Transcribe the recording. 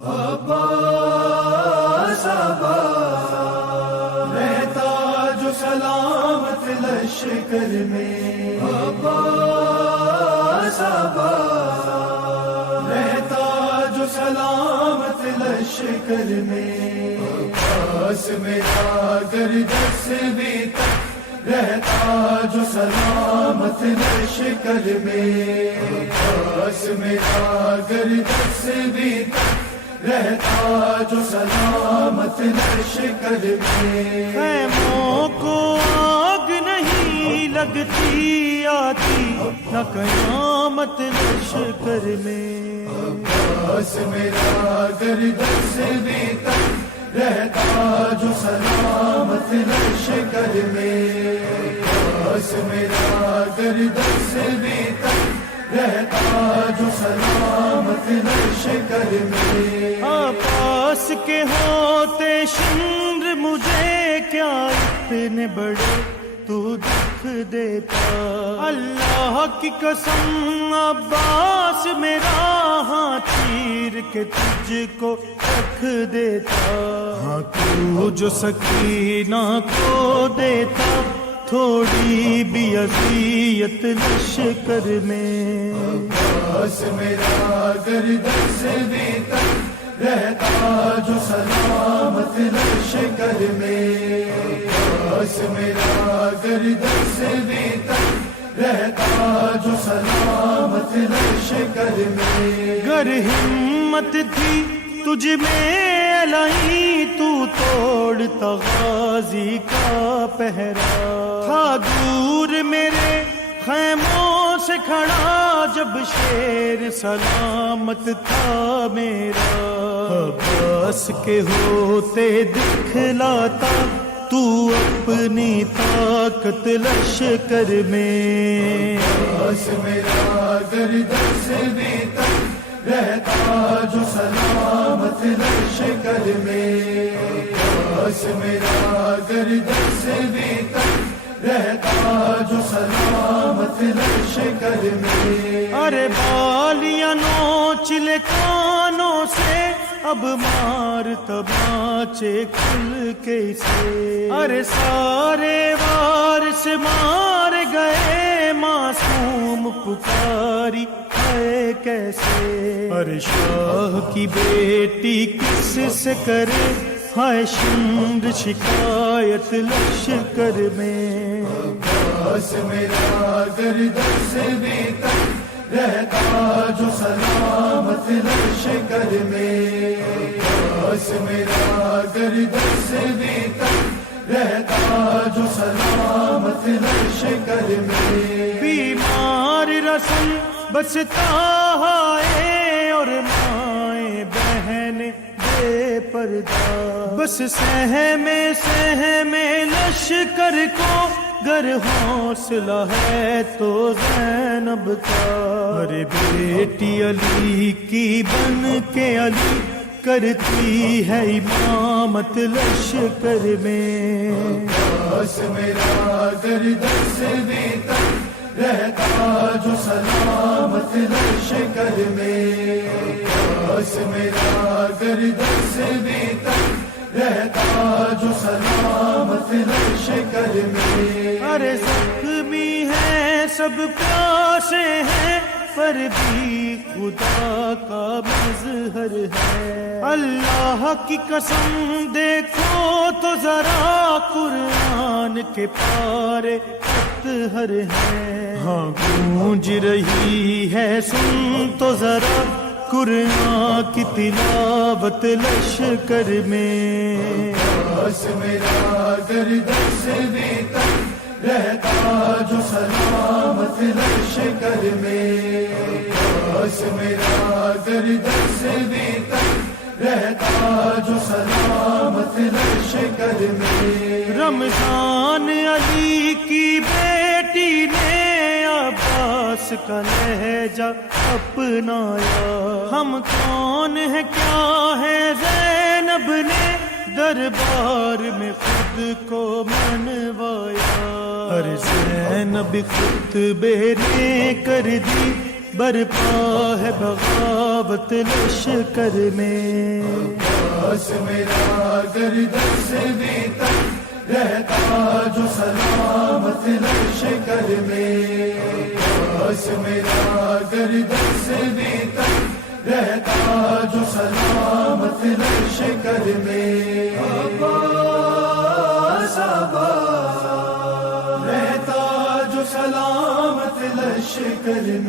عباس رہتا جو سلامت لشکر میں، عباس رہتا جو سلامت لشکر میں، عباس میرا گر دس بھی تک رہتا جو سلامت لشکر میں، عباس میرا گر دس بھی تک رہتا جو سلامت لشکر میں، خیموں کو آگ نہیں لگتی آتی نہ قیامت لشکر میں، عباس میرا گر دس بھی تک رہتا جو سلامت لشکر میں، عباس میرا گر دس بھی تک رہتا جو سلامت لشکر میں، عباس کے ہوتے شمر مجھے کیا اتنے بڑے تو دکھ دیتا، اللہ کی قسم عباس میرا ہاتھ چیر کے تجھ کو رکھ دیتا، ہاں تو جو سکینہ کو دیتا تھوڑی بھی اذیت لشکر میں، عباس میرا گر دس بھی تک رہتا جو سلامت لشکر میں، عباس میرا گر دس بھی تک رہتا جو سلامت لشکر میں، گر ہمت تھی تجھ میں الہی تو توڑتا غازی کا پہرا، تھا دور میرے خیموں سے کھڑا جب شیر سلامت تھا میرا، عباس کے ہوتے دکھلاتا تو اپنی طاقت لشکر میں، عباس میرا گر دس بھی تک رہتا جو سلامت لشکر میں، عباس میرا گر دس بھی تک رہتا جو سلامت لشکر میں، ارے بالیاں نوچ لے کانوں سے اب مار تماچے کھل کے سے، ارے سارے وارث مار گئے معصوم پکاری ہے کیسے، ارے شاہ کی بیٹی کس سے کرے ہائے شمر شکایت لشکر میں، عباس میرا گر دس بھی تک رہتا جو سلامت لشکر میں، عباس میرا گر دس بھی تک رہتا جو سلامت لشکر میں، بیمار رسن بستا ہے اور مائیں بہن بے پردہ، بس سہمے لشکر کو گر حوصلہ ہے تو زینب کا، ارے بیٹی علی کی بن کے علی کرتی ہے امامت لشکر میں، عباس میرا گر دس بھی تک رہتا جو سلامت لشکر میں، عباس میرا گر دس بھی تک رہتا جو سلامت لشکر میں، ارے زخمی ہیں سب پیاسے ہیں پر بھی خدا کا مظہر ہے، اللہ کی قسم دیکھو تو ذرا قرآن کے پارے اطہر ہیں، ہاں گونج رہی ہے سن تو ذرا قرآن کی تلاوت لشکر میں، عباس میرا گر دس بھی تک رہتا جو سلامت لشکر میں، عباس میرا گر دس بھی تک رہتا جو سلامت لشکر میں، رمضان علی کی بیٹی نے عباس کا لہجہ اپنایا، ہم کون ہیں کیا ہے زینب نے دربار میں خود کو منوایا، ارے زینب خطبے نے کر دی برپا ہے بغاوت لشکر میں عباس میرا گردن سے بھی تک رہتا جو سلامت لشکر میں عباس میرا گردن سے بھی تک رہتا جو سلامت لشکر میں عباس عباس رہتا جو سلامت لشکر میں